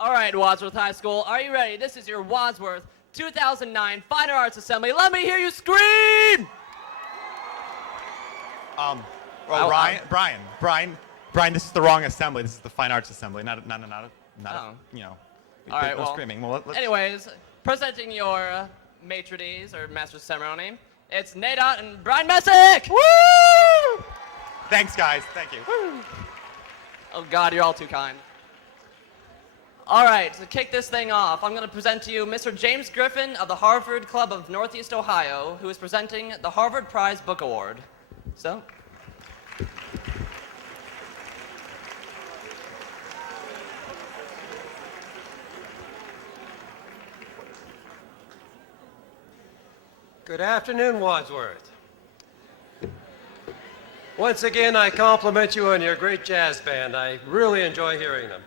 All right, Wadsworth High School, are you ready? This is your Wadsworth 2009 Fine Arts Assembly. Let me hear you scream! Brian, this is the wrong assembly. This is the Fine Arts Assembly, not you know. All right, no well, screaming. Well, anyways, presenting your maitre d's, or master of ceremony, it's Nadot and Brian Messick! Woo! Thanks, guys. Thank you. Woo! Oh, God, you're all too kind. All right, to kick this thing off, I'm going to present to you Mr. James Griffin of the Harvard Club of Northeast Ohio, who is presenting the Harvard Prize Book Award. So. Good afternoon, Wadsworth. Once again, I compliment you on your great jazz band. I really enjoy hearing them.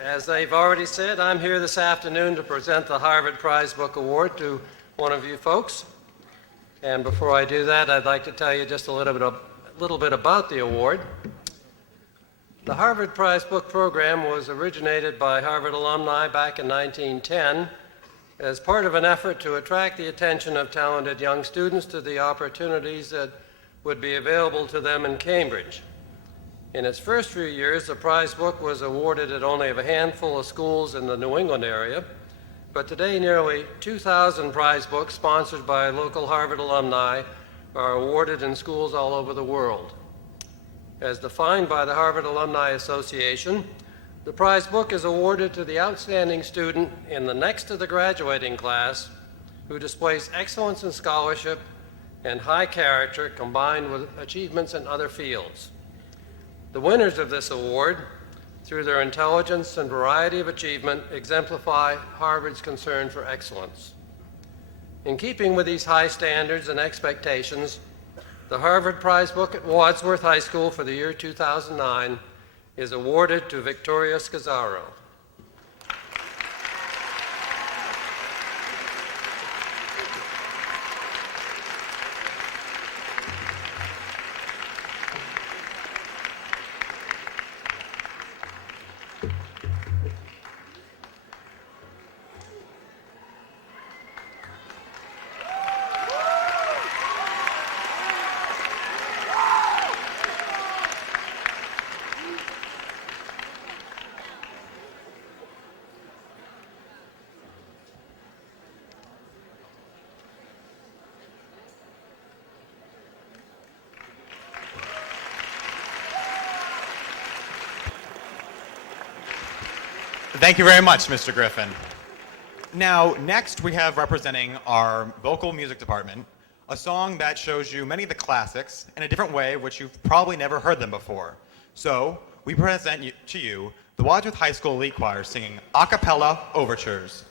As they've already said, I'm here this afternoon to present the Harvard Prize Book Award to one of you folks. And before I do that, I'd like to tell you just a little bit about the award. The Harvard Prize Book Program was originated by Harvard alumni back in 1910 as part of an effort to attract the attention of talented young students to the opportunities that would be available to them in Cambridge. In its first few years, the prize book was awarded at only a handful of schools in the New England area, but today nearly 2,000 prize books sponsored by local Harvard alumni are awarded in schools all over the world. As defined by the Harvard Alumni Association, the prize book is awarded to the outstanding student in the next to the graduating class who displays excellence in scholarship and high character combined with achievements in other fields. The winners of this award, through their intelligence and variety of achievement, exemplify Harvard's concern for excellence. In keeping with these high standards and expectations, the Harvard Prize Book at Wadsworth High School for the year 2009 is awarded to Victoria Scazzaro. Thank you very much, Mr. Griffin. Now, next we have representing our vocal music department, a song that shows you many of the classics in a different way, which you've probably never heard them before. So, we present to you the Wadsworth High School Elite Choir singing a cappella overtures.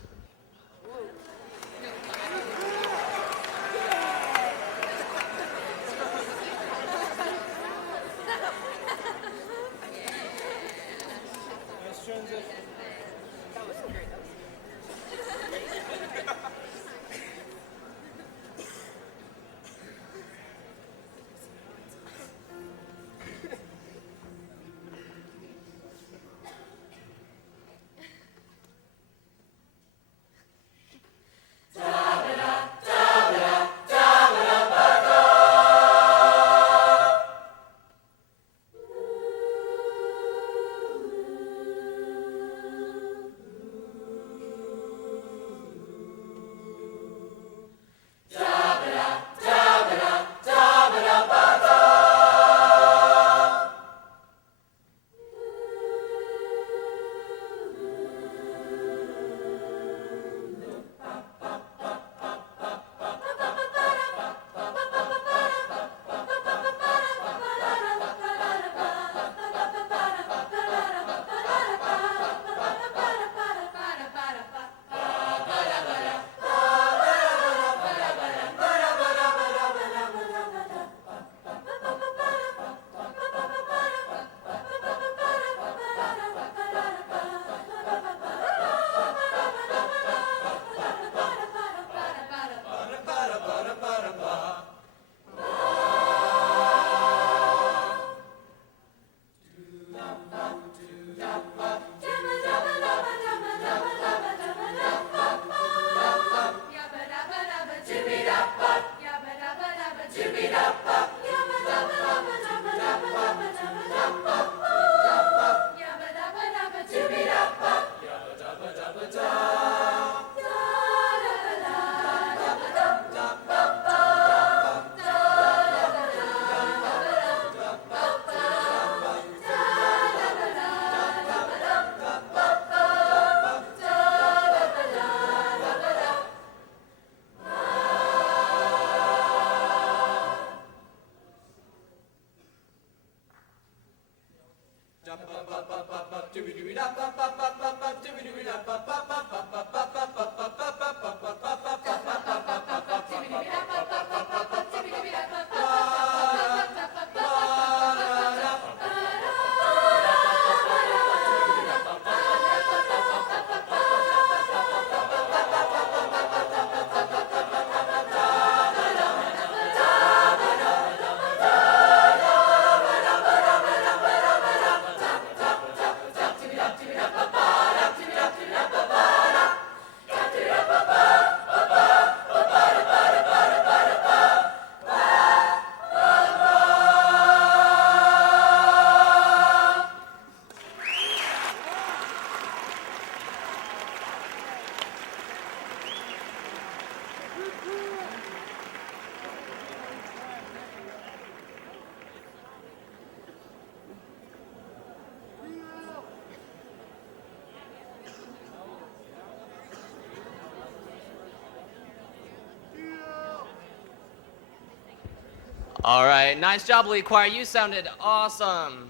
All right, nice job, Elite Choir. You sounded awesome.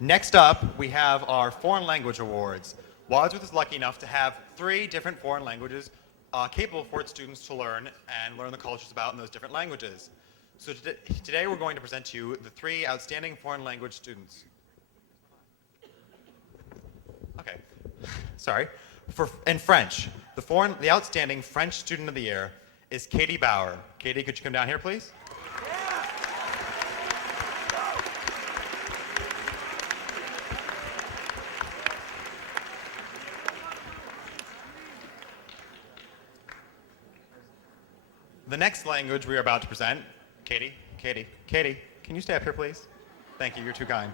Next up, we have our Foreign Language Awards. Wadsworth is lucky enough to have 3 different foreign languages capable for its students to learn and learn the cultures about in those different languages. So today we're going to present to you the 3 outstanding foreign language students. Okay, sorry. In French, the outstanding French student of the year is Katie Bauer. Katie, could you come down here, please? The next language we are about to present, Katie, can you stay up here, please? Thank you, you're too kind.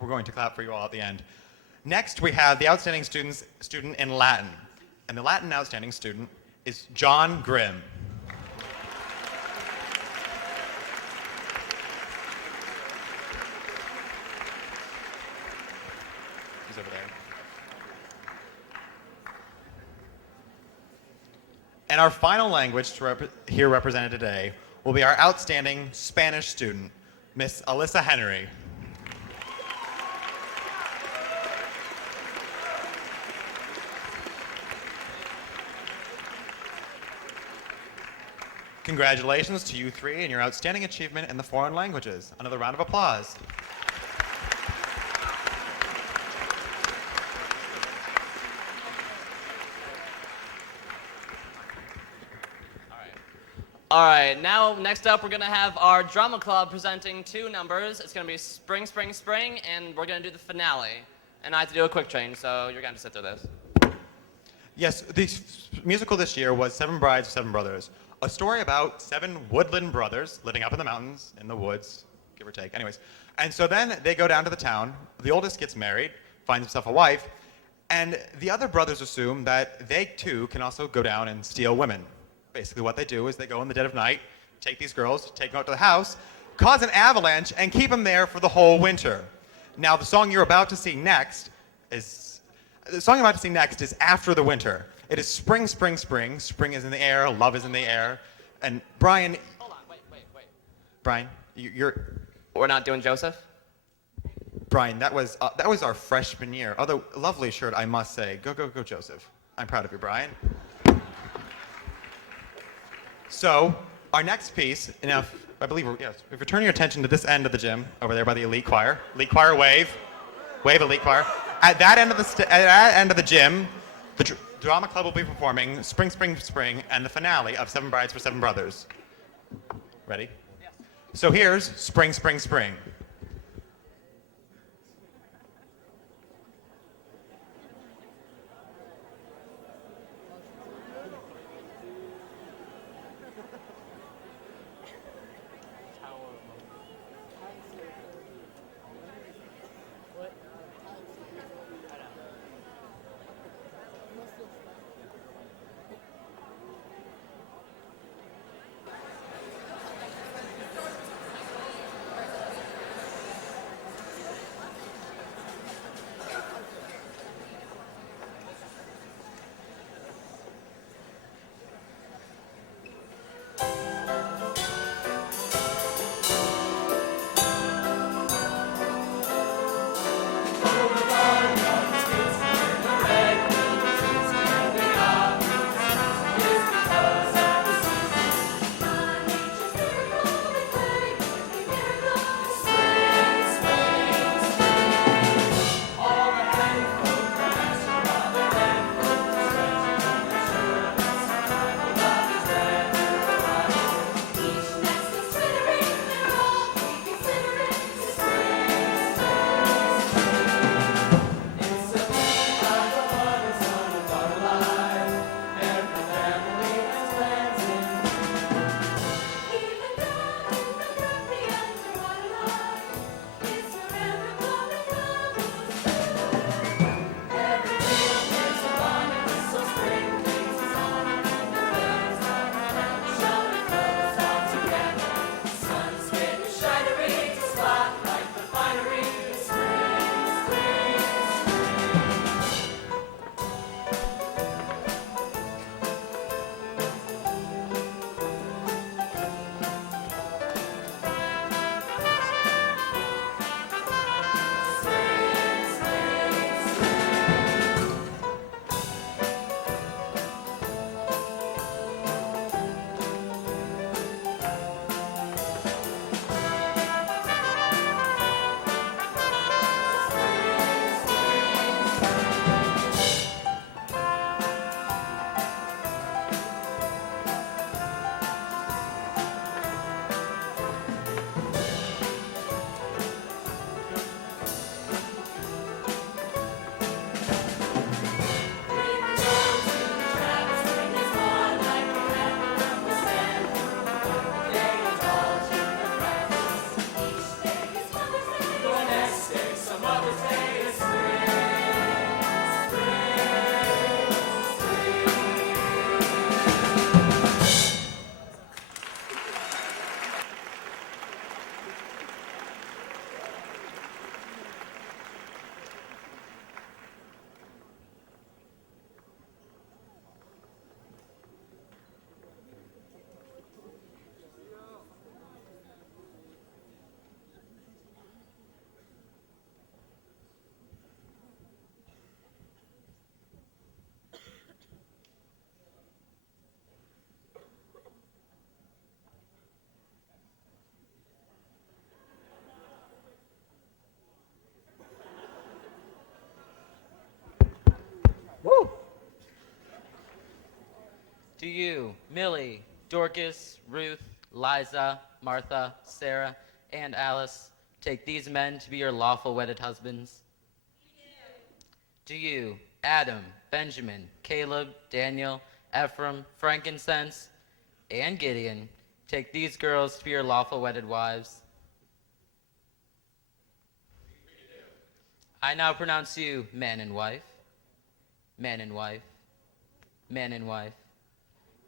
We're going to clap for you all at the end. Next, we have the outstanding student in Latin. And the Latin outstanding student is John Grimm. He's over there. And our final language here represented today will be our outstanding Spanish student, Miss Alyssa Henry. Congratulations to you 3 and your outstanding achievement in the foreign languages. Another round of applause. All right, now next up we're gonna have our drama club presenting 2 numbers. It's gonna be Spring, Spring, Spring, and we're gonna do the finale. And I have to do a quick change, so you're gonna have to sit through this. Yes, the musical this year was 7 Brides, 7 Brothers, a story about 7 woodland brothers living up in the mountains, in the woods, give or take. Anyways, and so then they go down to the town. The oldest gets married, finds himself a wife, and the other brothers assume that they too can also go down and steal women. Basically what they do is they go in the dead of night, take these girls, take them out to the house, cause an avalanche, and keep them there for the whole winter. Now the song you're about to see next is After the Winter. It is Spring, Spring, Spring. Spring is in the air, love is in the air. And Brian... Hold on, wait. Brian, you're... We're not doing Joseph? Brian, that was our freshman year. Although, lovely shirt, I must say. Go, Joseph. I'm proud of you, Brian. So, our next piece, now, I believe if you're turning your attention to this end of the gym, over there by the Elite Choir. Elite Choir, wave. Wave, Elite Choir. At that end of the gym, the drama club will be performing Spring, Spring, Spring, and the finale of 7 Brides for 7 Brothers. Ready? Yes. So here's Spring, Spring, Spring. Do you, Millie, Dorcas, Ruth, Liza, Martha, Sarah, and Alice, take these men to be your lawful wedded husbands? Do you, Adam, Benjamin, Caleb, Daniel, Ephraim, Frankincense, and Gideon, take these girls to be your lawful wedded wives? I now pronounce you man and wife, man and wife, man and wife,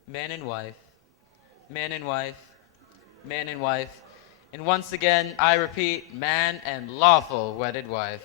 man and wife, man and wife, man and wife, and once again, I repeat, man and lawful wedded wife.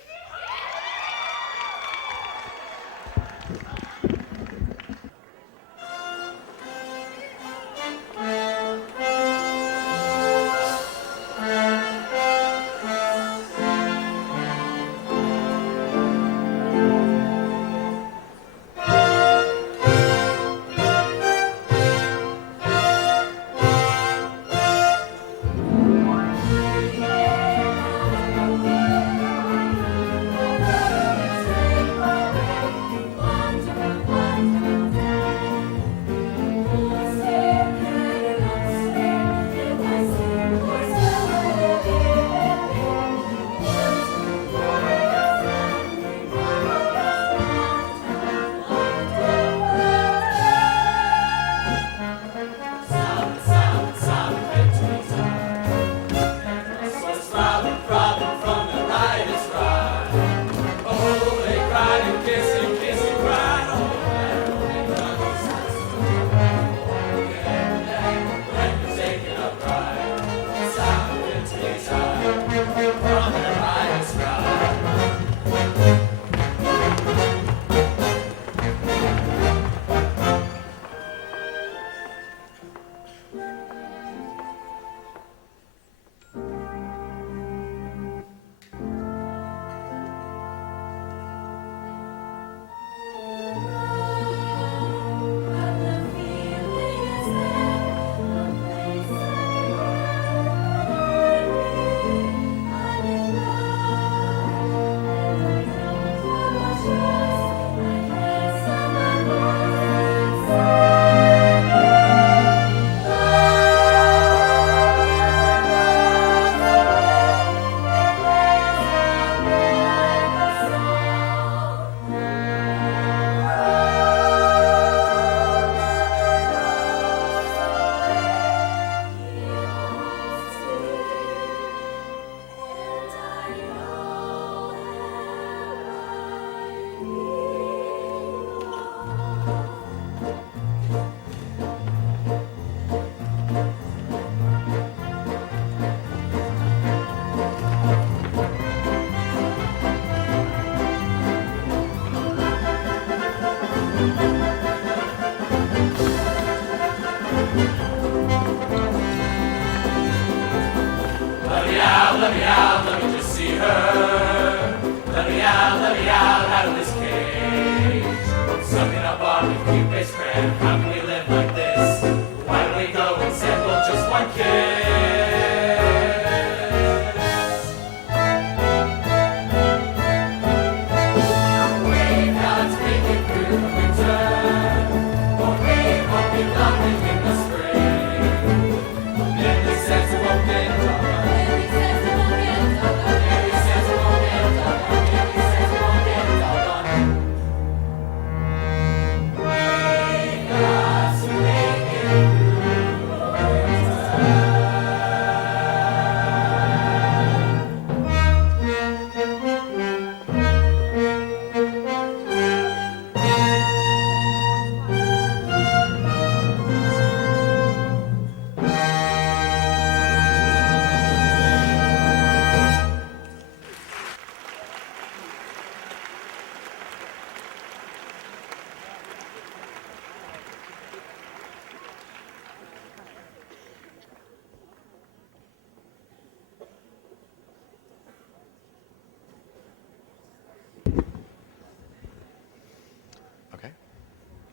Okay.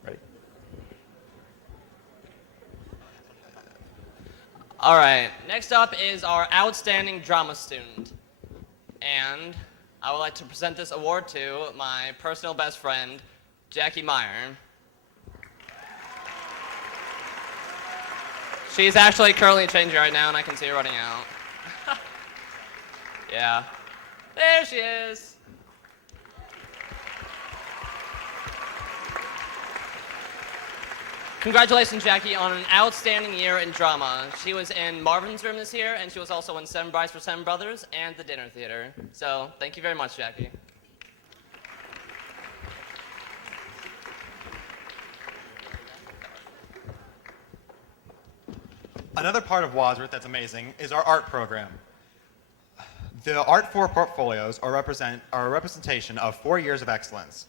Ready? All right, next up is our outstanding drama student. And I would like to present this award to my personal best friend, Jackie Meyer. She's actually currently changing right now, and I can see her running out. Yeah. There she is. Congratulations, Jackie, on an outstanding year in drama. She was in Marvin's Room this year, and she was also in Seven Brides for Seven Brothers and The Dinner Theater. So thank you very much, Jackie. Another part of Wadsworth that's amazing is our art program. The Art 4 portfolios are a representation of 4 years of excellence.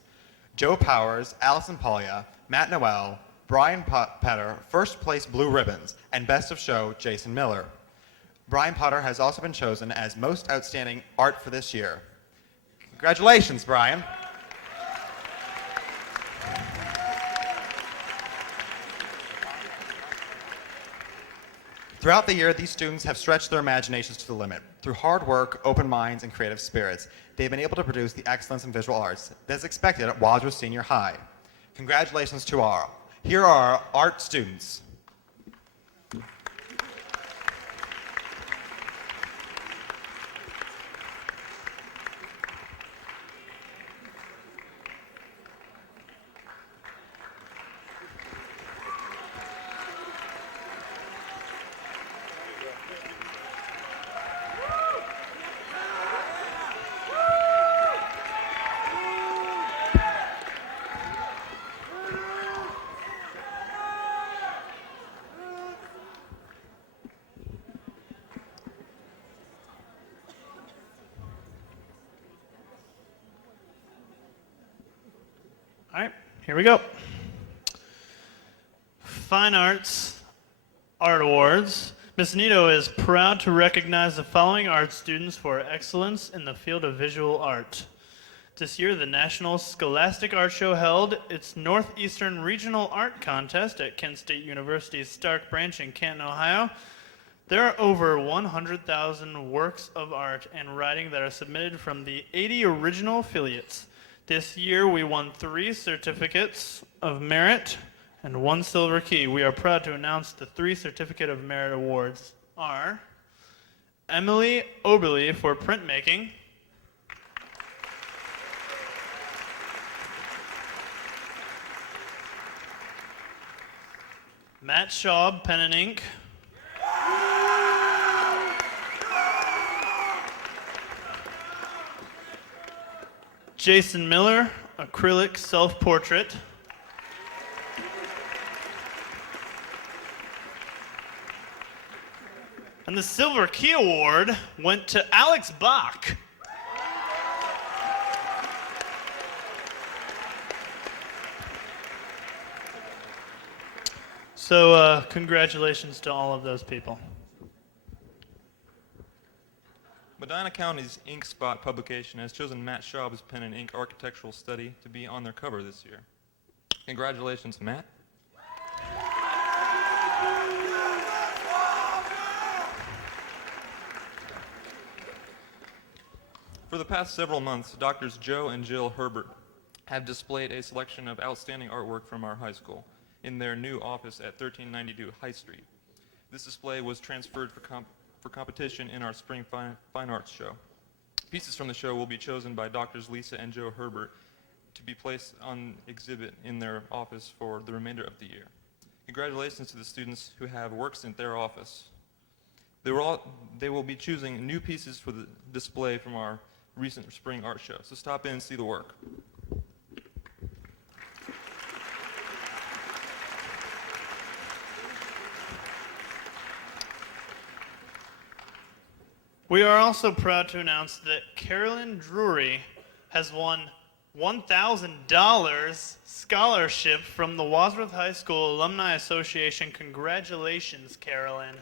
Joe Powers, Allison Polya, Matt Noel, Brian Potter, first place Blue Ribbons, and Best of Show, Jason Miller. Brian Potter has also been chosen as Most Outstanding Art for this year. Congratulations, Brian. Throughout the year, these students have stretched their imaginations to the limit. Through hard work, open minds, and creative spirits, they've been able to produce the excellence in visual arts that's expected at Wadsworth Senior High. Congratulations to all. Here are our art students. All right, here we go. Fine Arts Art Awards. Ms. Nito is proud to recognize the following art students for excellence in the field of visual art. This year, the National Scholastic Art Show held its Northeastern Regional Art Contest at Kent State University's Stark Branch in Canton, Ohio. There are over 100,000 works of art and writing that are submitted from the 80 original affiliates. This year, we won 3 certificates of merit and 1 silver key. We are proud to announce the 3 Certificate of Merit awards are Emily Oberly for printmaking, Matt Schaub, pen and ink, Jason Miller, acrylic self-portrait, and the Silver Key Award went to Alex Bach. So congratulations to all of those people. Medina County's Ink Spot publication has chosen Matt Schaub's pen and ink architectural study to be on their cover this year. Congratulations, Matt. For the past several months, Doctors Joe and Jill Herbert have displayed a selection of outstanding artwork from our high school in their new office at 1392 High Street. This display was transferred for competition in our Spring Fine Arts Show. Pieces from the show will be chosen by Doctors Lisa and Joe Herbert to be placed on exhibit in their office for the remainder of the year. Congratulations to the students who have works in their office. They will be choosing new pieces for the display from our recent Spring Art Show, so stop in and see the work. We are also proud to announce that Carolyn Drury has won $1,000 scholarship from the Wadsworth High School Alumni Association. Congratulations, Carolyn.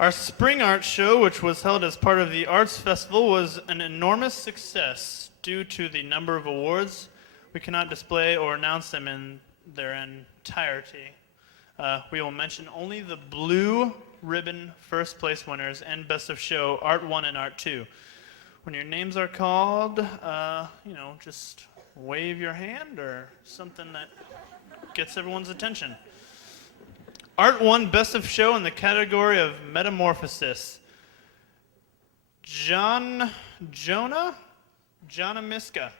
Our Spring Art Show, which was held as part of the Arts Festival, was an enormous success due to the number of awards. We cannot display or announce them in their entirety. We will mention only the blue ribbon first place winners and best of show, Art 1 and Art 2. When your names are called, just wave your hand or something that gets everyone's attention. Art won Best of Show in the category of Metamorphosis. Jonah Miska.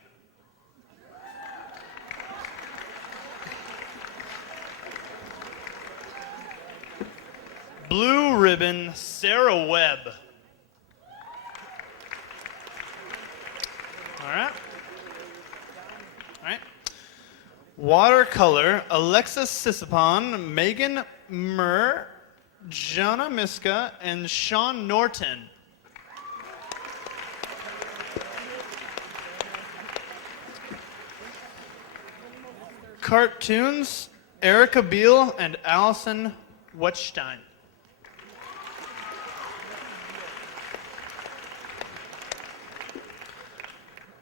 Blue Ribbon, Sarah Webb. All right. Watercolor, Alexis Sisipon, Megan Murr, Jonah Miska, and Sean Norton. Cartoons, Erica Beal and Allison Wetstein.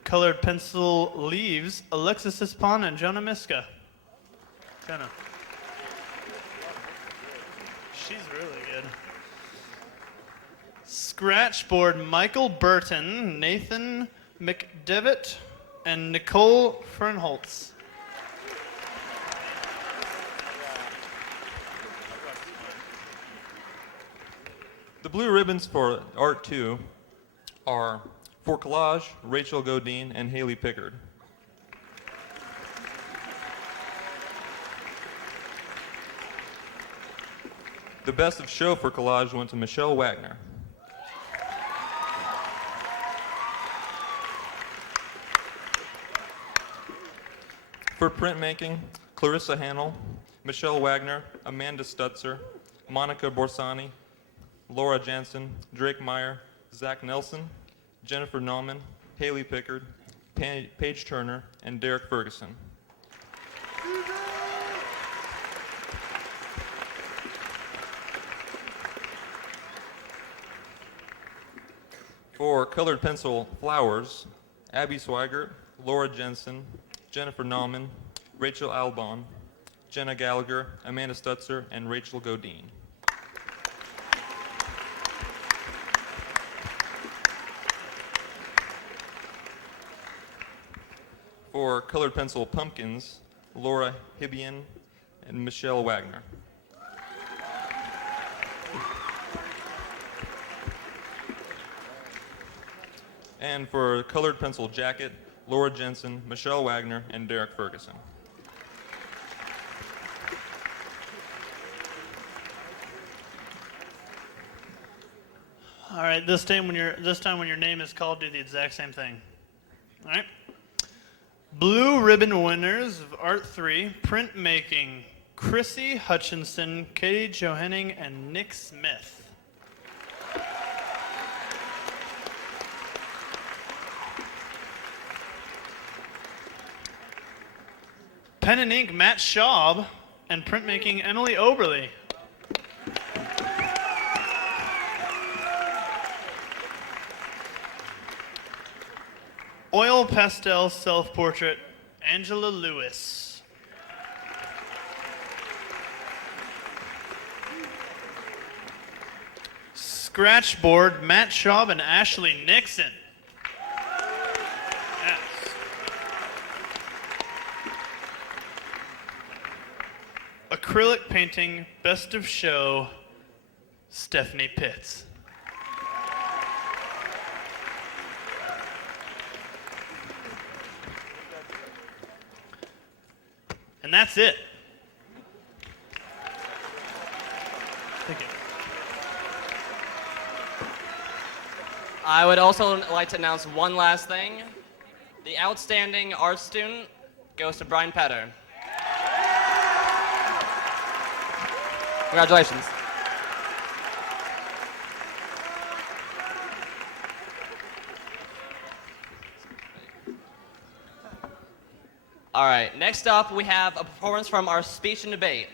Colored pencil leaves, Alexis Sisipon and Jonah Miska. Jonah. She's really good. Scratchboard, Michael Burton, Nathan McDevitt, and Nicole Fernholtz. The blue ribbons for Art 2 are for collage, Rachel Godine and Haley Pickard. The Best of Show for collage went to Michelle Wagner. For printmaking, Clarissa Hannell, Michelle Wagner, Amanda Stutzer, Monica Borsani, Laura Jansen, Drake Meyer, Zach Nelson, Jennifer Nauman, Haley Pickard, Paige Turner, and Derek Ferguson. For colored pencil flowers, Abby Swigert, Laura Jensen, Jennifer Nauman, Rachel Albon, Jenna Gallagher, Amanda Stutzer, and Rachel Godine. For colored pencil pumpkins, Laura Hibbian and Michelle Wagner. And for colored pencil jacket, Laura Jensen, Michelle Wagner, and Derek Ferguson. All right, this time when your name is called, do the exact same thing. All right. Blue ribbon winners of Art 3, printmaking, Chrissy Hutchinson, Katie Johanning, and Nick Smith. Pen and ink, Matt Schaub, and printmaking, Emily Oberly. Oil pastel self-portrait, Angela Lewis. Scratchboard, Matt Schaub and Ashley Nixon. Yes. Acrylic painting, Best of Show, Stephanie Pitts. And that's it. Thank you. I would also like to announce one last thing. The outstanding art student goes to Brian Petter. Congratulations. All right, next up we have a performance from our speech and debate.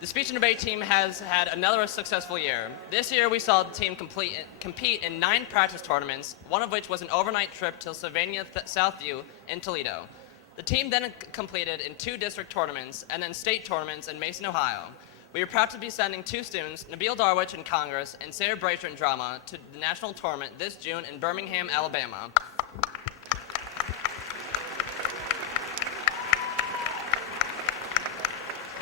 The speech and debate team has had another successful year. This year we saw the team compete in 9 practice tournaments, one of which was an overnight trip to Sylvania Southview in Toledo. The team then completed in 2 district tournaments and then state tournaments in Mason, Ohio. we are proud to be sending 2 students, Nabil Darwich in Congress and Sarah Bracher in Drama, to the national tournament this June in Birmingham, Alabama.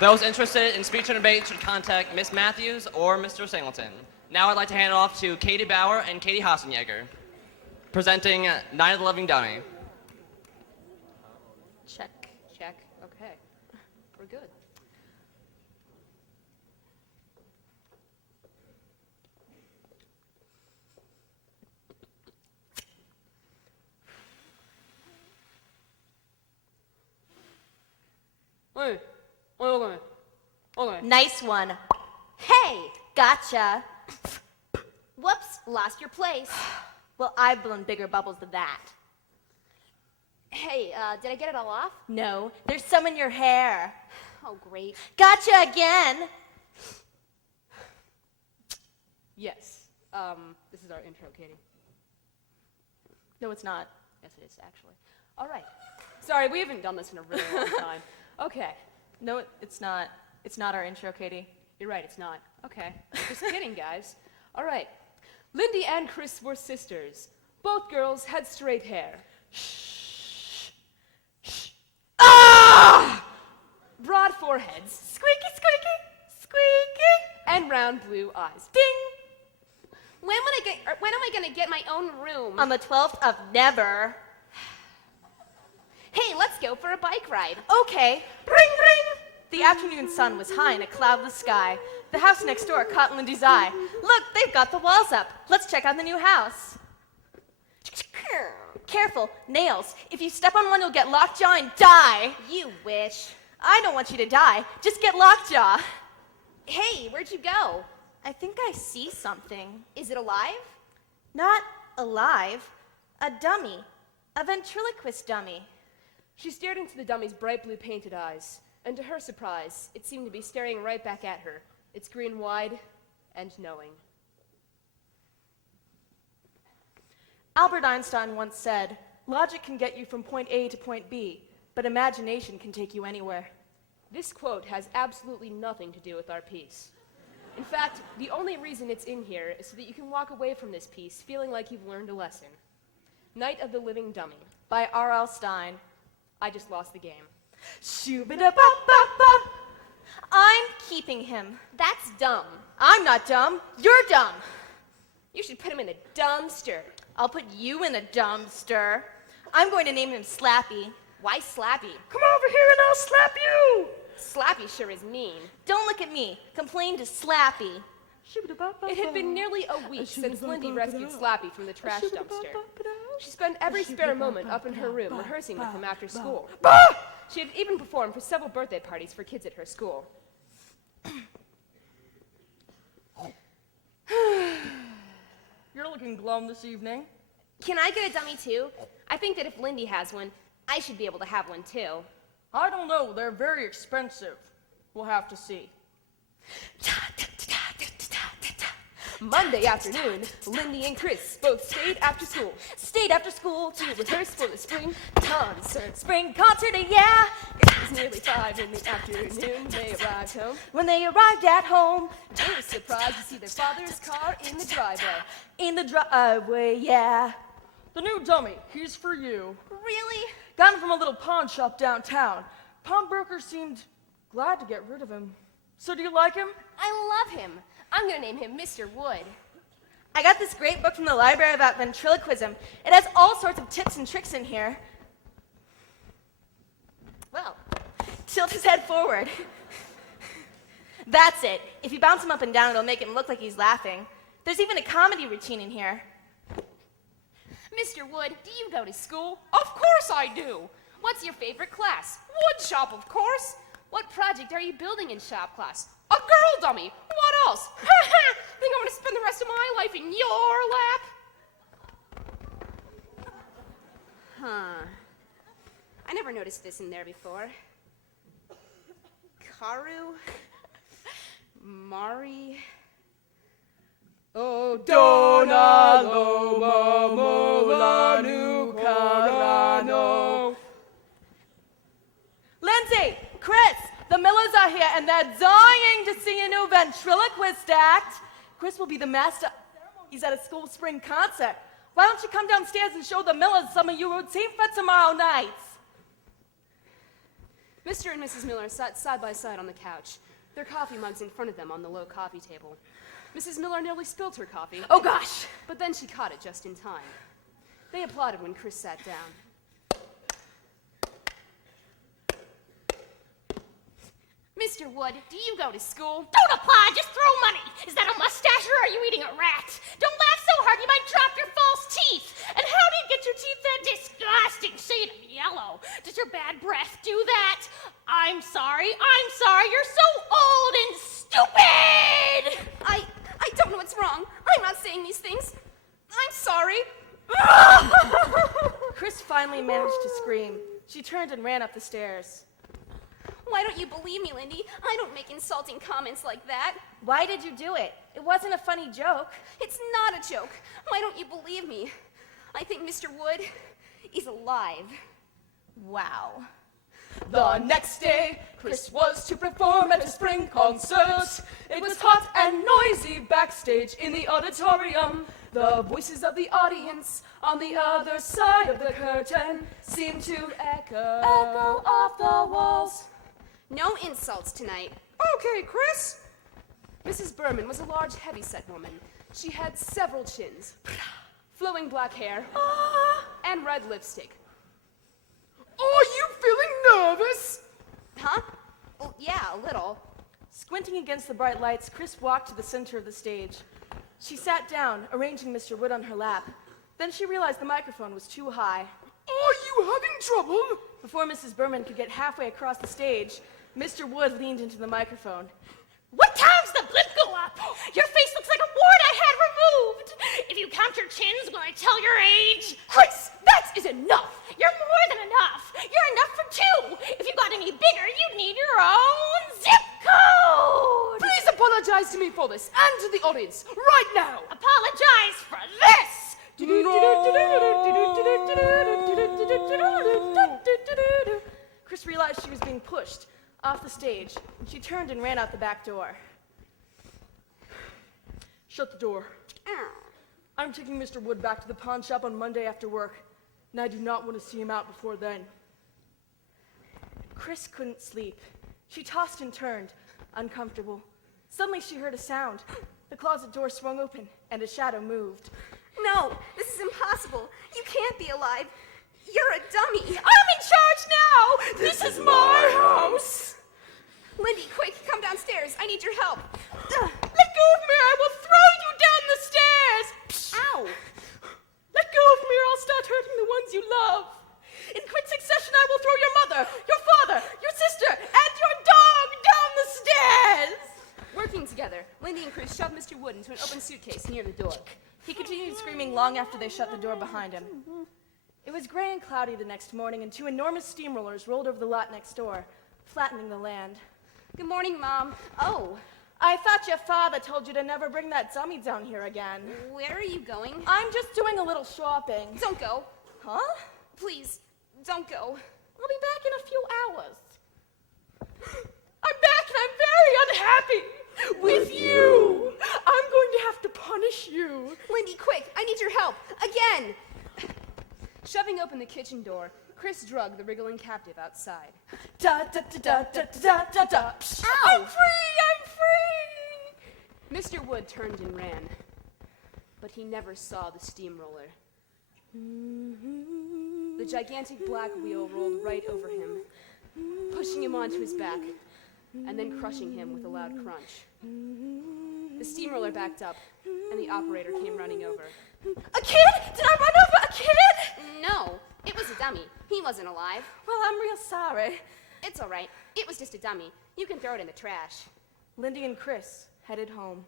Those interested in speech and debate should contact Miss Matthews or Mr. Singleton. Now I'd like to hand it off to Katie Bauer and Katie Hassenjäger, presenting Night of the Living Dummy. Check. Okay. We're good. Hey, okay. Nice one. Hey, gotcha. Whoops, lost your place. Well, I've blown bigger bubbles than that. Hey, did I get it all off? No, there's some in your hair. Oh, great. Gotcha again. Yes. This is our intro, Katie. No, it's not. Yes, it is, actually. All right. Sorry, we haven't done this in a really long time. Okay. No, it's not. It's not our intro, Katie. You're right, it's not. Okay. Just kidding, guys. All right. Lindy and Chris were sisters. Both girls had straight hair. Ah! Broad foreheads. Squeaky, squeaky, squeaky. And round blue eyes. Ding. When am I gonna get my own room? On the 12th of never. Hey, let's go for a bike ride. Okay. Ring, ring. The afternoon sun was high in a cloudless sky. The house next door caught Lindy's eye. Look, they've got the walls up. Let's check out the new house. Careful, nails. If you step on one, you'll get lockjaw and die. You wish. I don't want you to die. Just get lockjaw. Hey, where'd you go? I think I see something. Is it alive? Not alive. A dummy. A ventriloquist dummy. She stared into the dummy's bright blue painted eyes, and to her surprise, it seemed to be staring right back at her, its grin wide and knowing. Albert Einstein once said, "Logic can get you from point A to point B, but imagination can take you anywhere." This quote has absolutely nothing to do with our piece. In fact, the only reason it's in here is so that you can walk away from this piece feeling like you've learned a lesson. Night of the Living Dummy. By R.L. Stein. I just lost the game. Shoo-ba-da-ba-ba-ba. I'm keeping him. That's dumb. I'm not dumb. You're dumb. You should put him in a dumpster. I'll put you in a dumpster. I'm going to name him Slappy. Why Slappy? Come over here and I'll slap you. Slappy sure is mean. Don't look at me. Complain to Slappy. It had been nearly a week since Lindy rescued Slappy from the trash dumpster. She spent every spare moment up in her room rehearsing with him after school. She had even performed for several birthday parties for kids at her school. You're looking glum this evening. Can I get a dummy too? I think that if Lindy has one, I should be able to have one too. I don't know. They're very expensive. We'll have to see. Monday afternoon, Lindy and Chris both stayed after school Stayed after school to rehearse for the spring concert. spring concert, yeah. It was nearly 5 in the afternoon. They arrived home. When they arrived at home, They were surprised to see their father's car in the driveway. in the driveway, yeah. The new dummy, he's for you. Really? Got him from a little pawn shop downtown. Pawnbroker seemed glad to get rid of him. So do you like him? I love him. I'm gonna name him Mr. Wood. I got this great book from the library about ventriloquism. It has all sorts of tips and tricks in here. Well, Tilt his head forward. That's it. If you bounce him up and down, it'll make him look like he's laughing. There's even a comedy routine in here. Mr. Wood, do you go to school? Of course I do. What's your favorite class? Wood shop, of course. What project are you building in shop class? A girl dummy. What else? Think I'm gonna spend the rest of my life in your lap? Huh. I never noticed this in there before. Karu? Mari? Oh, Dona Loma Molanu Karano. Lindsay, Chris, the Millers are here and they're dying to see a new ventriloquist act. Chris will be the master of ceremonies at a school spring concert. Why don't you come downstairs and show the Millers some of your routine for tomorrow night? Mr. and Mrs. Miller sat side by side on the couch, their coffee mugs in front of them on the low coffee table. Mrs. Miller nearly spilled her coffee. Oh, gosh. But then she caught it just in time. They applauded when Chris sat down. Mr. Wood, do you go to school? Don't apply, just throw money. Is that a mustache or are you eating a rat? Don't laugh so hard, you might drop your false teeth. And how do you get your teeth that disgusting shade of yellow? Does your bad breath do that? I'm sorry, you're so old and stupid! I don't know what's wrong. I'm not saying these things. I'm sorry. Chris finally managed to scream. She turned and ran up the stairs. Why don't you believe me, Lindy? I don't make insulting comments like that. Why did you do it? It wasn't a funny joke. It's not a joke. Why don't you believe me? I think Mr. Wood is alive. Wow. The next day, Chris was to perform at a spring concert. It was hot and noisy backstage in the auditorium. The voices of the audience on the other side of the curtain seemed to echo off the walls. No insults tonight. Okay, Chris. Mrs. Berman was a large, heavy-set woman. She had several chins, flowing black hair, and red lipstick. Are you feeling nervous? Huh? Well, yeah, a little. Squinting against the bright lights, Chris walked to the center of the stage. She sat down, arranging Mr. Wood on her lap. Then she realized the microphone was too high. Are you having trouble? Before Mrs. Berman could get halfway across the stage, Mr. Wood leaned into the microphone. What time's the blimp go up? Your face looks like a wart I had removed. If you count your chins, will I tell your age? Chris, that is enough! You're more than enough. You're enough for two. If you got any bigger, you'd need your own zip code. Please apologize to me for this, and to the audience, right now! Apologize for this. Chris realized she was being pushed off the stage. She turned and ran out the back door. Shut the door. I'm taking Mr. Wood back to the pawn shop on Monday after work, and I do not want to see him out before then. Chris couldn't sleep. She tossed and turned, uncomfortable. Suddenly she heard a sound. The closet door swung open, and a shadow moved. No, this is impossible. You can't be alive. You're a dummy. I'm in charge now. This is my house. Lindy, quick, come downstairs. I need your help. Let go of me, or I will throw you down the stairs. Ow. Let go of me, or I'll start hurting the ones you love. In quick succession, I will throw your mother, your father, your sister, and your dog down the stairs. Working together, Lindy and Chris shoved Mr. Wood into an open suitcase near the door. He continued screaming long after they shut the door behind him. It was gray and cloudy the next morning, and two enormous steamrollers rolled over the lot next door, flattening the land. Good morning, Mom. Oh, I thought your father told you to never bring that dummy down here again. where are you going? I'm just doing a little shopping. Don't go. Huh? Please, don't go. I'll be back in a few hours. I'm back and I'm very unhappy with you. I'm going to have to punish you. Lindy, quick, I need your help. Again. Shoving open the kitchen door, Chris drugged the wriggling captive outside. Da da da da da da da. Ow! I'm free! Mr. Wood turned and ran, but he never saw the steamroller. The gigantic black wheel rolled right over him, pushing him onto his back, and then crushing him with a loud crunch. The steamroller backed up, and the operator came running over. A kid? Did I run over a kid? No, it was a dummy. He wasn't alive. Well, I'm real sorry. It's all right. It was just a dummy. You can throw it in the trash. Lindy and Chris headed home.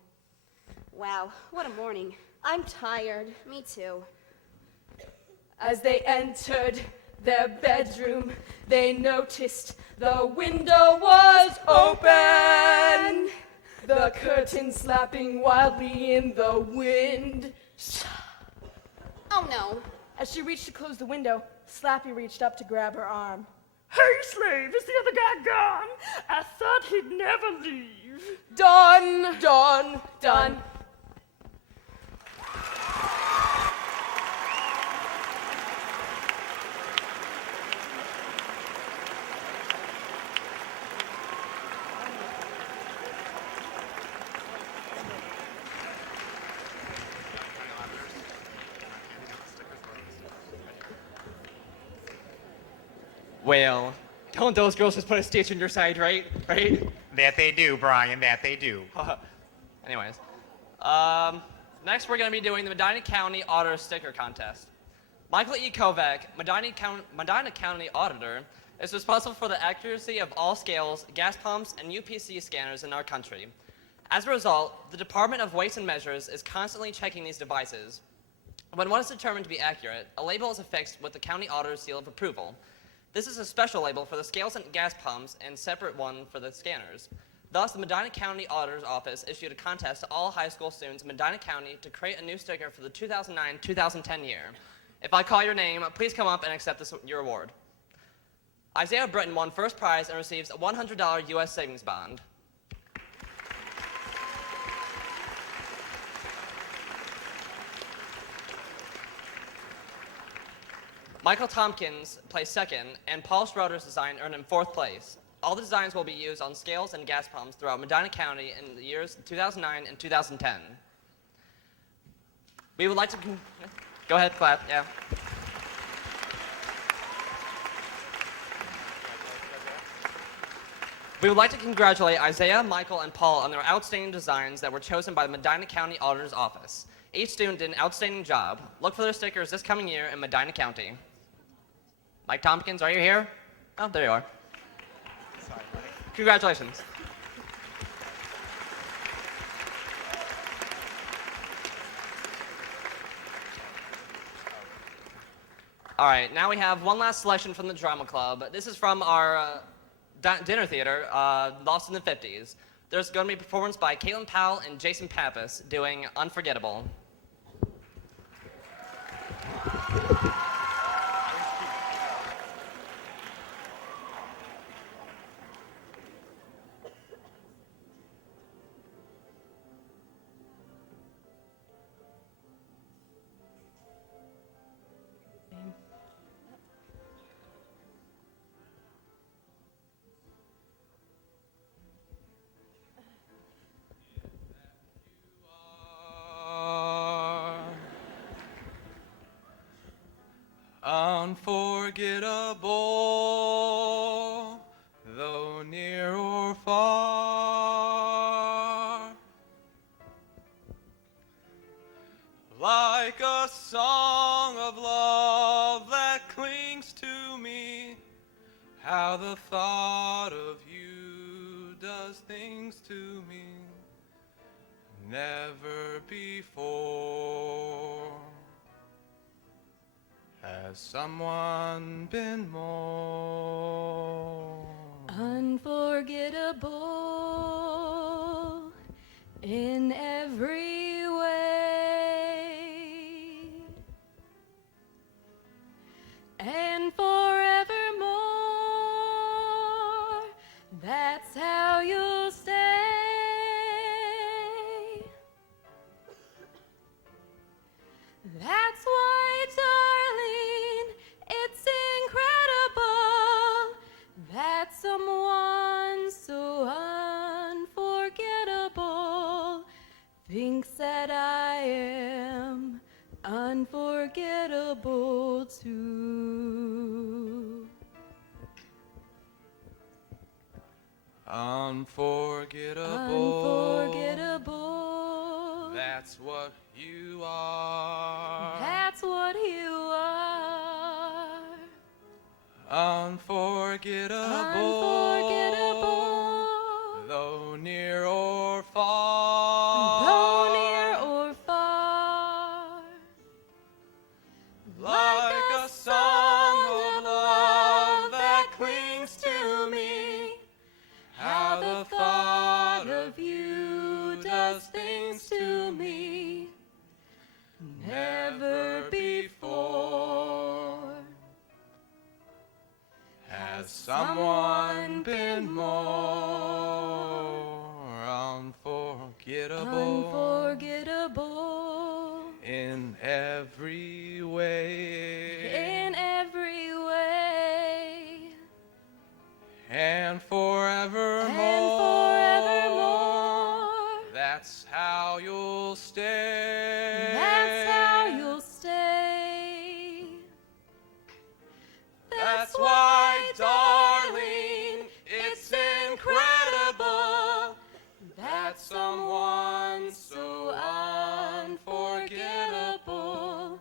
Wow, what a morning. I'm tired. Me too. As they entered their bedroom, they noticed the window was open, the curtain slapping wildly in the wind. Oh no. As she reached to close the window, Slappy reached up to grab her arm. Hey, slave, is the other guy gone? I thought he'd never leave. Done. Done. Done. Well, don't those girls just put a stitch in your side, right? Right? That they do, Brian, that they do. Anyways, next we're going to be doing the Medina County Auditor Sticker Contest. Michael E. Kovac, Medina County Auditor, is responsible for the accuracy of all scales, gas pumps, and UPC scanners in our country. As a result, the Department of Weights and Measures is constantly checking these devices. When one is determined to be accurate, a label is affixed with the county auditor's seal of approval. This is a special label for the scales and gas pumps and separate one for the scanners. Thus, the Medina County Auditor's Office issued a contest to all high school students in Medina County to create a new sticker for the 2009-2010 year. If I call your name, please come up and accept your award. Isaiah Britton won first prize and receives a $100 U.S. savings bond. Michael Tompkins placed second, and Paul Schroeder's design earned him fourth place. All the designs will be used on scales and gas pumps throughout Medina County in the years 2009 and 2010. We would like to... Go ahead, clap, yeah. We would like to congratulate Isaiah, Michael, and Paul on their outstanding designs that were chosen by the Medina County Auditor's Office. Each student did an outstanding job. Look for their stickers this coming year in Medina County. Mike Tompkins, are you here? Oh, there you are. Sorry, buddy. Congratulations. All right, now we have one last selection from the drama club. This is from our dinner theater, Lost in the 50s. There's going to be a performance by Caitlin Powell and Jason Pappas doing Unforgettable. Unforgettable, though near or far, like a song of love that clings to me, how the thought of you does things to me never before. Has someone been more unforgettable in every way and forevermore? That's how you'll stay. That's why, darling, it's incredible that someone so unforgettable thinks that I am unforgettable too. Unforgettable. That's what you are. That's what you are. Unforgettable. Though near or far. Though near or far. Like a song of love that clings to me. How the thought of you does things to me never before. Has in every way. In every way. And forevermore. And forevermore. That's how you'll stay. That's how you'll stay. That's why, darling, it's incredible that someone so unforgettable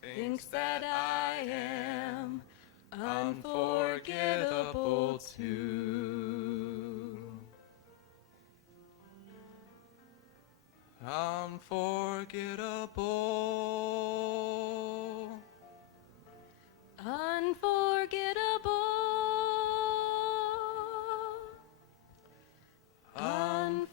thinks that I am unforgettable too. Unforgettable. Unforgettable. Unforgettable.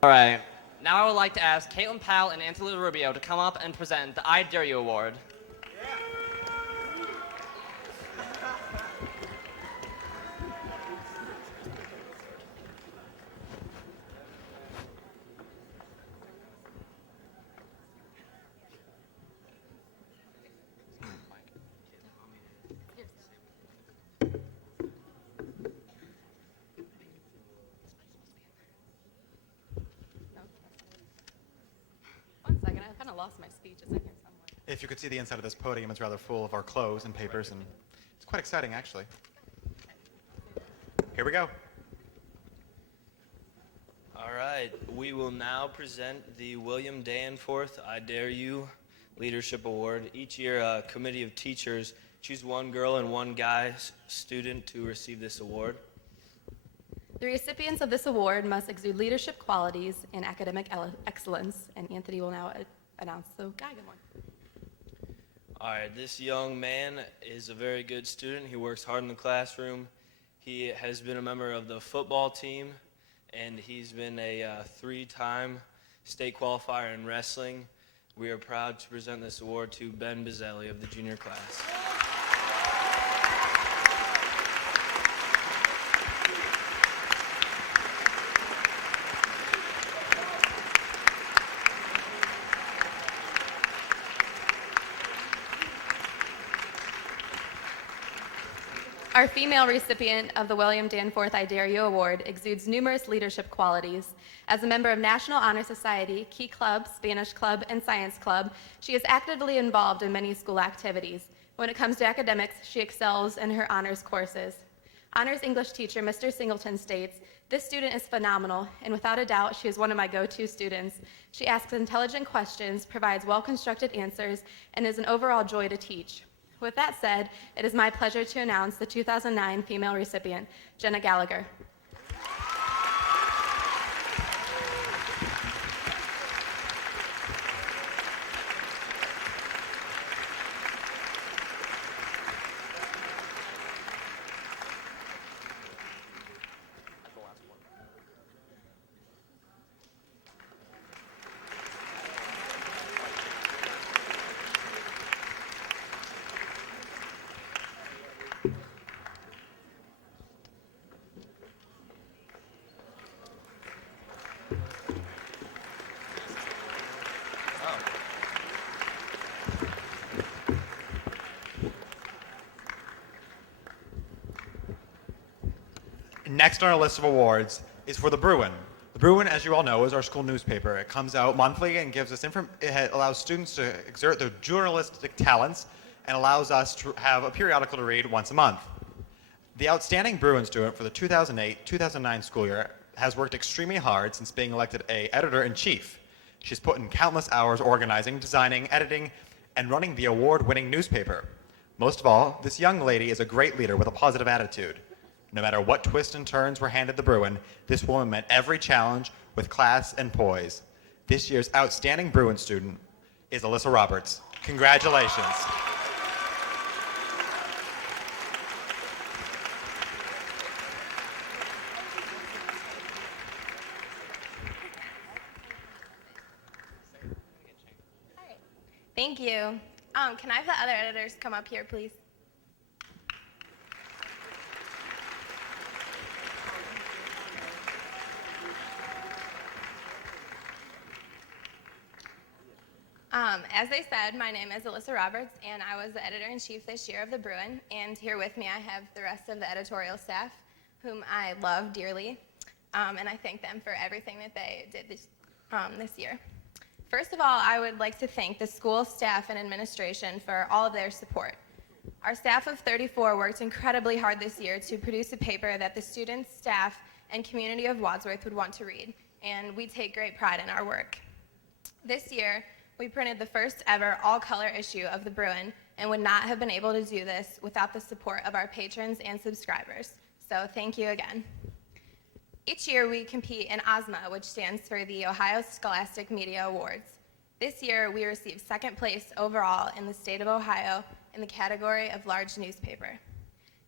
All right. Now I would like to ask Caitlin Powell and Anthony Rubio to come up and present the I Dare You Award. One second, I kind of lost my speech. It's in here somewhere. If you could see the inside of this podium, it's rather full of our clothes and papers, and it's quite exciting, actually. Here we go. All right, we will now present the William Danforth I Dare You Leadership Award. Each year, a committee of teachers choose one girl and one guy student to receive this award. The recipients of this award must exude leadership qualities and academic excellence, and Anthony will now announce the guy one. All right, this young man is a very good student. He works hard in the classroom. He has been a member of the football team, and he's been a three-time state qualifier in wrestling. We are proud to present this award to Ben Bizzelli of the junior class. Our female recipient of the William Danforth I Dare You Award exudes numerous leadership qualities. As a member of National Honor Society, Key Club, Spanish Club, and Science Club, she is actively involved in many school activities. When it comes to academics, she excels in her honors courses. Honors English teacher Mr. Singleton states, "This student is phenomenal, and without a doubt, she is one of my go-to students. She asks intelligent questions, provides well-constructed answers, and is an overall joy to teach." With that said, it is my pleasure to announce the 2009 female recipient, Jenna Gallagher. Next on our list of awards is for the Bruin. The Bruin, as you all know, is our school newspaper. It comes out monthly and gives us it allows students to exert their journalistic talents and allows us to have a periodical to read once a month. The outstanding Bruin student for the 2008-2009 school year has worked extremely hard since being elected a editor-in-chief. She's put in countless hours organizing, designing, editing, and running the award-winning newspaper. Most of all, this young lady is a great leader with a positive attitude. No matter what twists and turns were handed the Bruin, this woman met every challenge with class and poise. This year's outstanding Bruin student is Alyssa Roberts. Congratulations. Thank you. Can I have the other editors come up here, please? As they said, my name is Alyssa Roberts, and I was the editor-in-chief this year of the Bruin. And here with me, I have the rest of the editorial staff, whom I love dearly, and I thank them for everything that they did this year. First of all, I would like to thank the school staff and administration for all of their support. Our staff of 34 worked incredibly hard this year to produce a paper that the students, staff, and community of Wadsworth would want to read, and we take great pride in our work. This year, we printed the first ever all-color issue of the Bruin and would not have been able to do this without the support of our patrons and subscribers. So thank you again. Each year we compete in OSMA, which stands for the Ohio Scholastic Media Awards. This year we received second place overall in the state of Ohio in the category of large newspaper.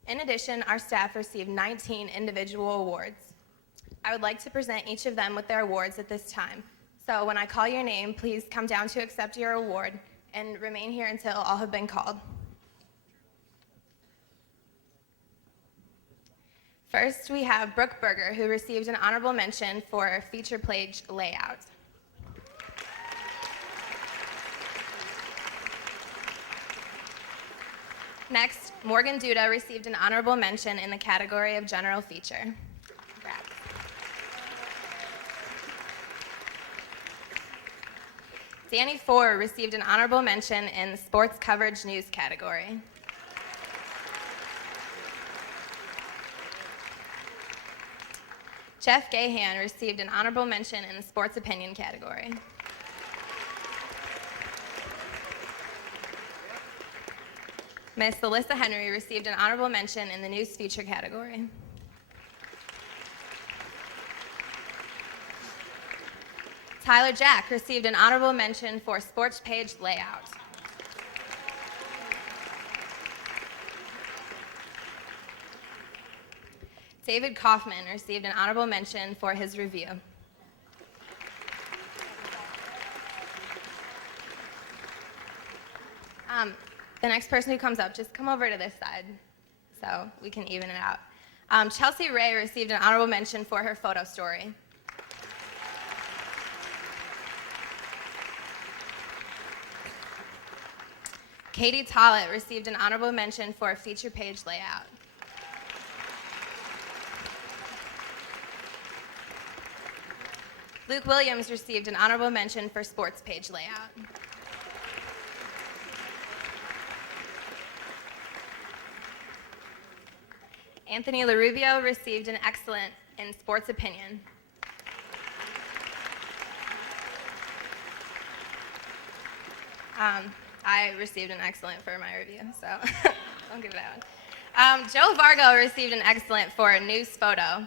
In addition, our staff received 19 individual awards. I would like to present each of them with their awards at this time. So when I call your name, please come down to accept your award and remain here until all have been called. First, we have Brooke Berger, who received an honorable mention for feature page layout. Next, Morgan Duda received an honorable mention in the category of general feature. Congrats. Danny Four received an honorable mention in the sports coverage news category. Jeff Gahan received an honorable mention in the sports opinion category. Miss Alyssa Henry received an honorable mention in the news feature category. Tyler Jack received an honorable mention for sports page layout. David Kaufman received an honorable mention for his review. The next person who comes up, just come over to this side so we can even it out. Chelsea Ray received an honorable mention for her photo story. Katie Tollett received an honorable mention for feature page layout. Luke Williams received an honorable mention for sports page layout. Anthony LaRubio received an excellent in sports opinion. I received an excellent for my review, so I'll give that one. Joe Vargo received an excellent for news photo.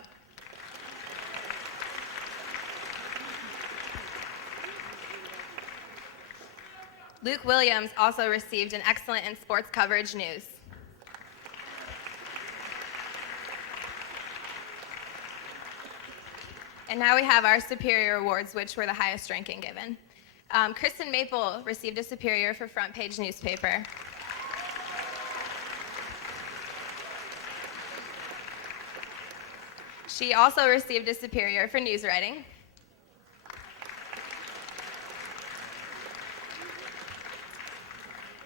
Luke Williams also received an excellent in sports coverage news. And now we have our superior awards, which were the highest ranking given. Kristen Maple received a superior for front page newspaper. She also received a superior for news writing.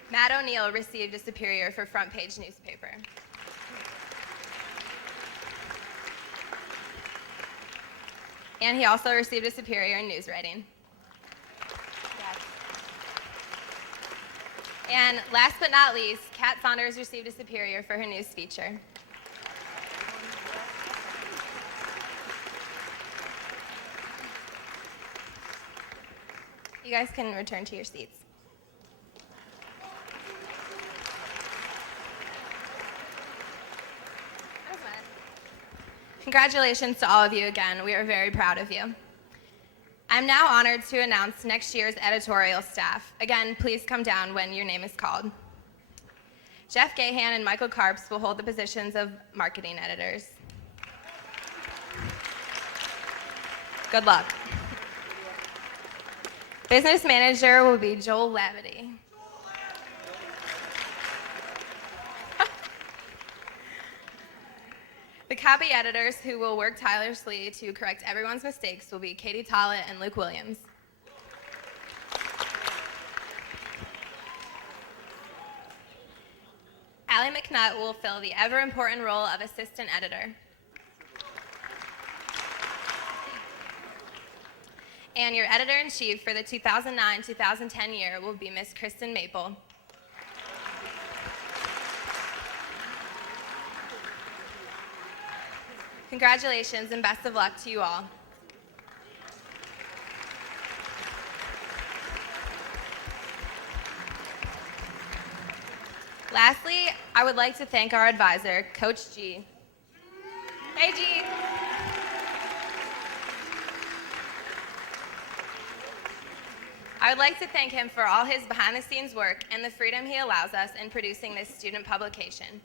Matt O'Neill received a superior for front page newspaper. And he also received a superior in news writing. And last but not least, Kat Saunders received a superior for her news feature. You guys can return to your seats. Congratulations to all of you again. We are very proud of you. I'm now honored to announce next year's editorial staff. Again, please come down when your name is called. Jeff Gahan and Michael Karps will hold the positions of marketing editors. Good luck. Business manager will be Joel Lavity. copy editors who will work tirelessly to correct everyone's mistakes will be Katie Tollett and Luke Williams. Allie McNutt will fill the ever-important role of assistant editor. And your editor-in-chief for the 2009-2010 year will be Miss Kristen Maple. Congratulations and best of luck to you all. Lastly, I would like to thank our advisor, Coach G. Hey, G. I would like to thank him for all his behind-the-scenes work and the freedom he allows us in producing this student publication.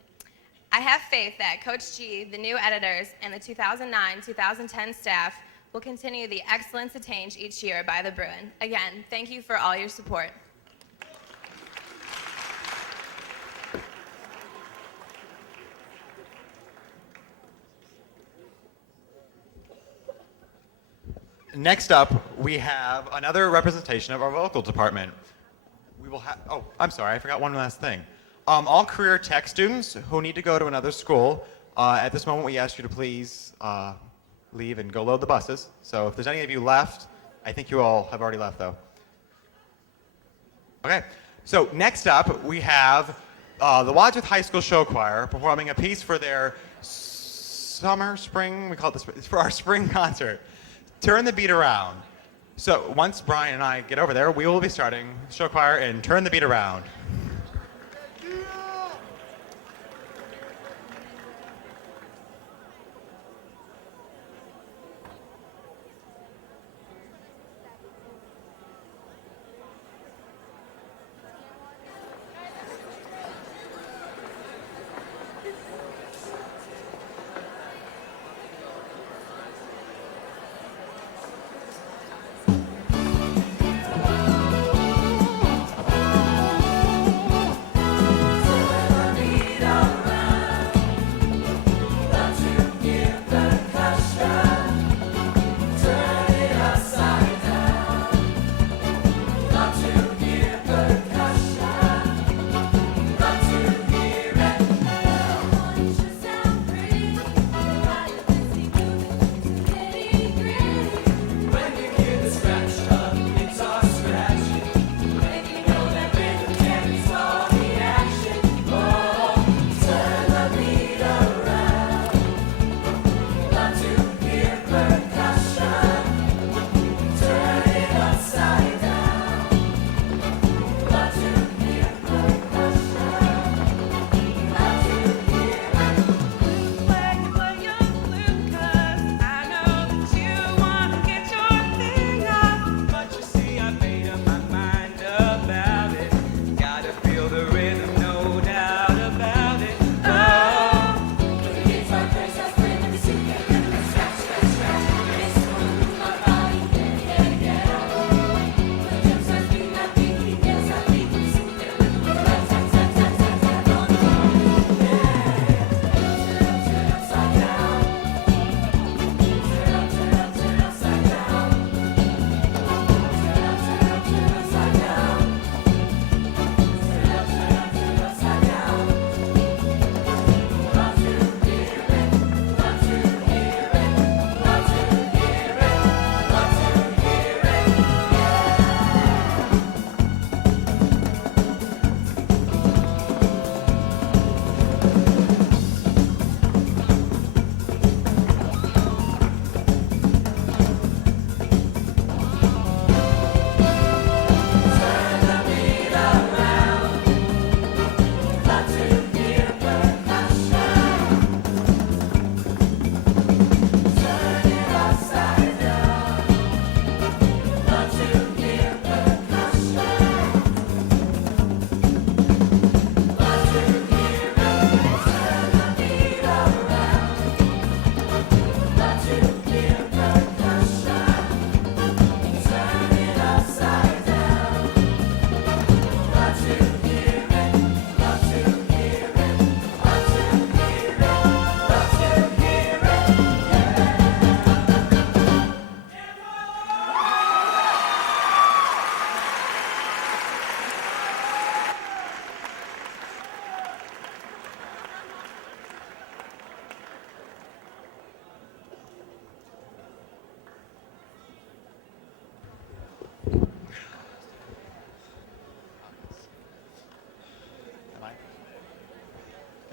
I have faith that Coach G, the new editors, and the 2009-2010 staff will continue the excellence attained each year by the Bruin. Again, thank you for all your support. Next up, we have another representation of our vocal department. We will have, oh, I'm sorry, I forgot one last thing. All career tech students who need to go to another school, at this moment we ask you to please leave and go load the buses. So if there's any of you left, I think you all have already left though. Okay, so next up we have the Wadsworth High School Show Choir performing a piece for their spring, we call it this, it's for our spring concert. Turn the Beat Around. So once Brian and I get over there, we will be starting show choir and Turn the Beat Around.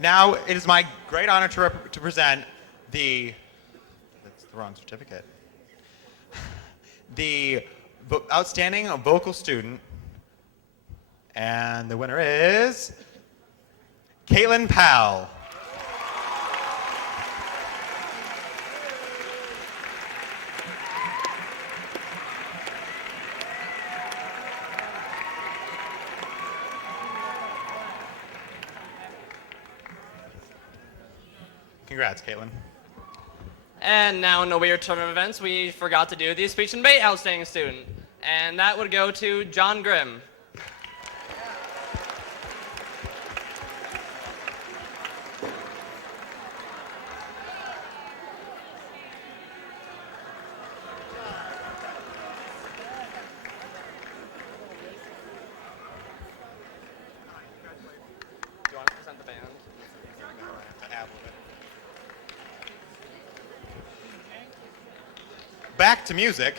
Now it is my great honor to present that's the wrong certificate. The outstanding vocal student, and the winner is Caitlin Powell. Congrats, Caitlin. And now in the weird turn of events, we forgot to do the speech and debate outstanding student. And that would go to John Grimm. Do you want to present the band? Back to music.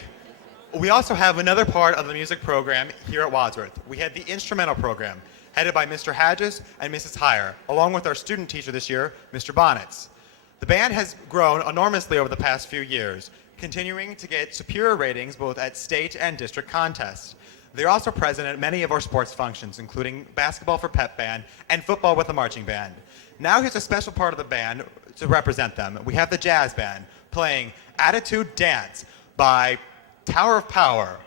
We also have another part of the music program here at Wadsworth. We had the instrumental program, headed by Mr. Hadges and Mrs. Heyer, along with our student teacher this year, Mr. Bonnets. The band has grown enormously over the past few years, continuing to get superior ratings both at state and district contests. They're also present at many of our sports functions, including basketball for pep band and football with the marching band. Now here's a special part of the band to represent them. We have the jazz band playing Attitude Dance by Tower of Power.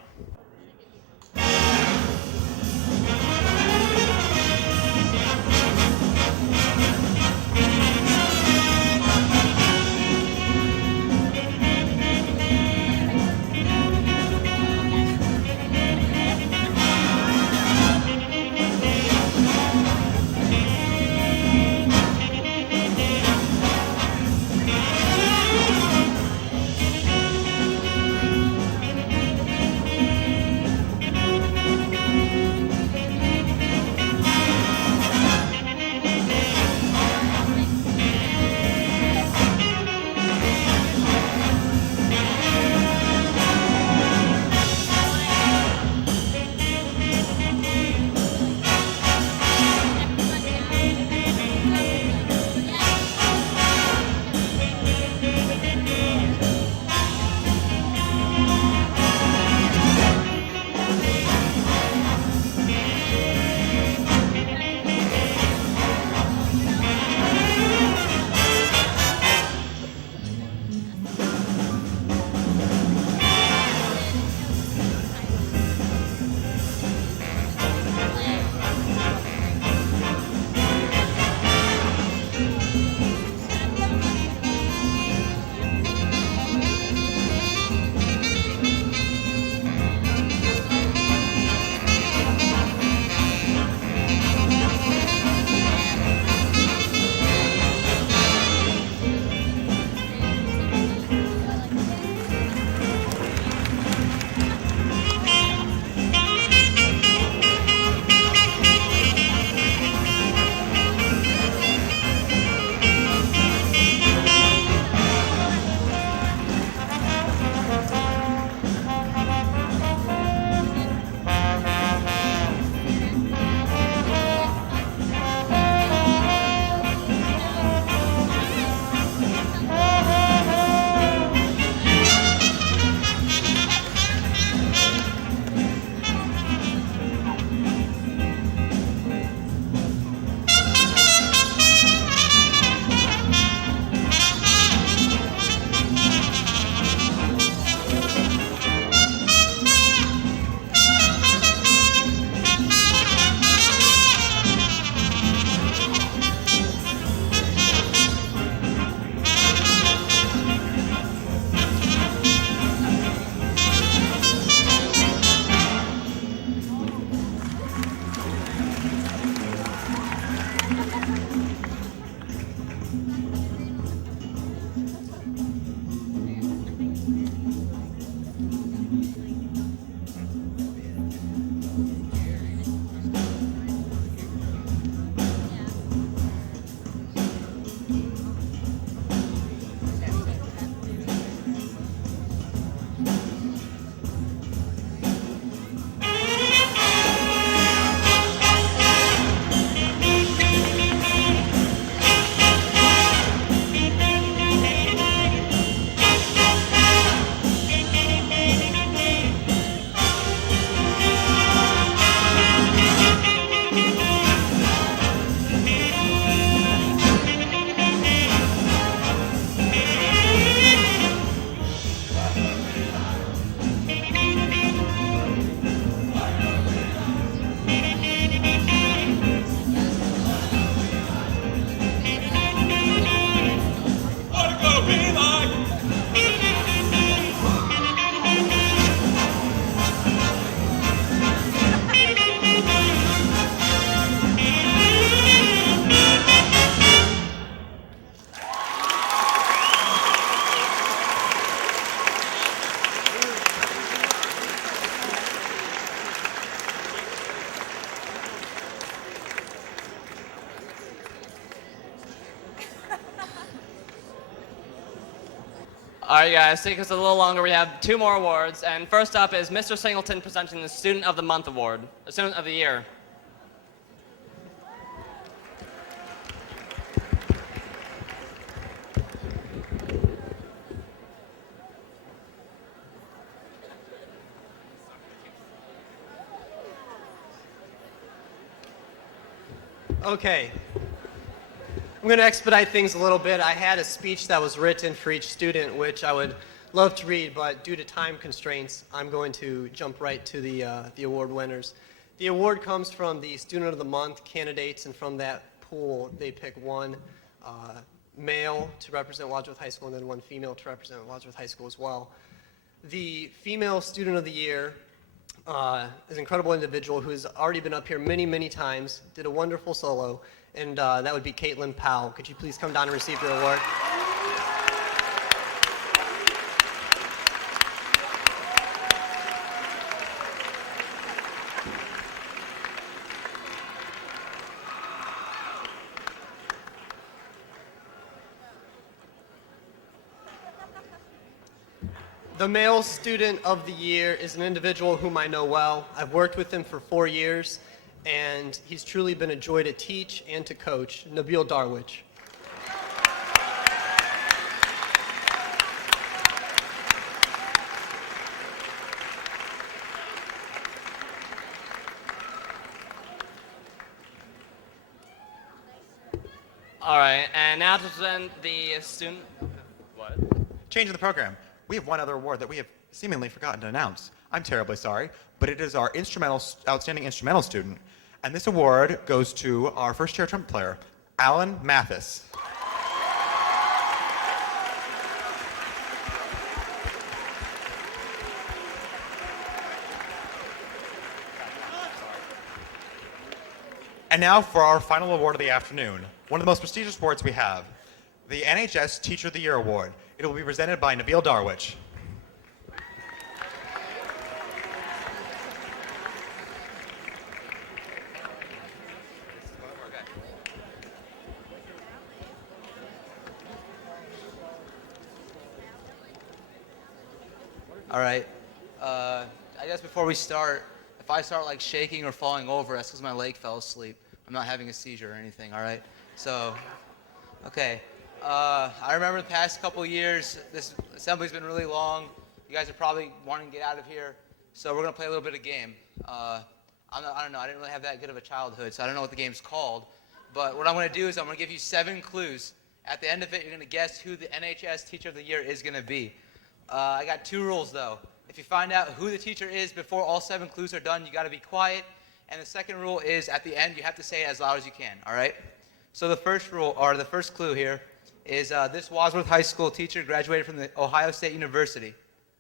All right, guys, take us a little longer. We have 2 more awards, and first up is Mr. Singleton presenting the Student of the Month award, the Student of the Year. Okay. I'm going to expedite things a little bit. I had a speech that was written for each student, which I would love to read, but due to time constraints, I'm going to jump right to the award winners. The award comes from the Student of the Month candidates, and from that pool, they pick one male to represent Wadsworth High School and then one female to represent Wadsworth High School as well. The female Student of the Year is an incredible individual who has already been up here many, many times, did a wonderful solo, and that would be Caitlin Powell. Could you please come down and receive your award? The male student of the year is an individual whom I know well. I've worked with him for 4 years, and he's truly been a joy to teach and to coach, Nabil Darwich. All right, and now to present the student. What? Change in the program. We have one other award that we have seemingly forgotten to announce. I'm terribly sorry, but it is our outstanding instrumental student. And this award goes to our first chair trumpet player, Alan Mathis. And now for our final award of the afternoon, one of the most prestigious awards we have, the NHS Teacher of the Year Award. It will be presented by Nabil Darwich. All right. I guess before we start, if I start like shaking or falling over, that's because my leg fell asleep. I'm not having a seizure or anything, all right? So, okay. I remember the past couple years, this assembly's been really long. You guys are probably wanting to get out of here. So we're going to play a little bit of game. I don't know. I didn't really have that good of a childhood, so I don't know what the game's called. But what I'm going to do is I'm going to give you 7 clues. At the end of it, you're going to guess who the NHS Teacher of the Year is going to be. I got 2 rules, though. If you find out who the teacher is before all 7 clues are done, you got to be quiet. And the second rule is at the end, you have to say it as loud as you can, all right? So the first rule, or the first clue here, is this Wadsworth High School teacher graduated from the Ohio State University.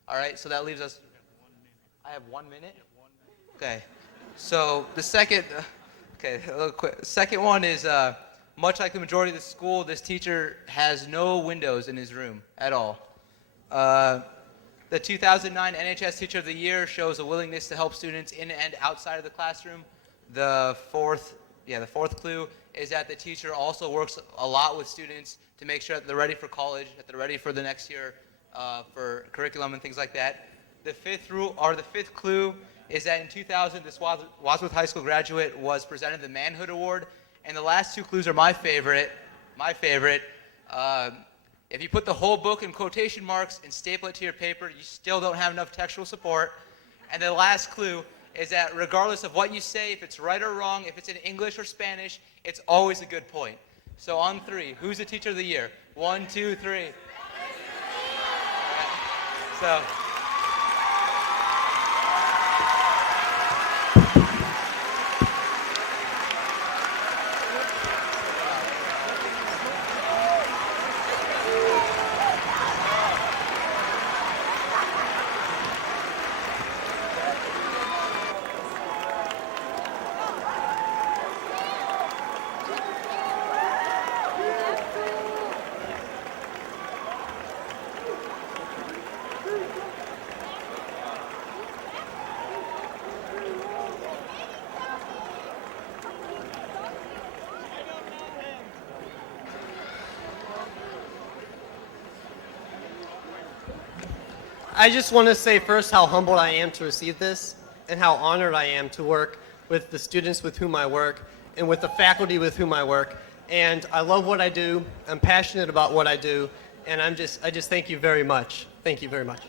All right, so that leaves us. I have 1 minute? Okay. So the second, okay, a little quick. The second one is much like the majority of the school, this teacher has no windows in his room at all. The 2009 NHS Teacher of the Year shows a willingness to help students in and outside of the classroom. The fourth clue is that the teacher also works a lot with students to make sure that they're ready for college, that they're ready for the next year for curriculum and things like that. The fifth clue is that in 2000, this Wadsworth High School graduate was presented the Manhood Award. And the last 2 clues are my favorite. If you put the whole book in quotation marks and staple it to your paper, you still don't have enough textual support. And the last clue is that regardless of what you say, if it's right or wrong, if it's in English or Spanish, it's always a good point. So on 3, who's the Teacher of the Year? 1, 2, 3. Right. So. I just want to say first how humbled I am to receive this and how honored I am to work with the students with whom I work and with the faculty with whom I work. And I love what I do. I'm passionate about what I do. And I just thank you very much. Thank you very much.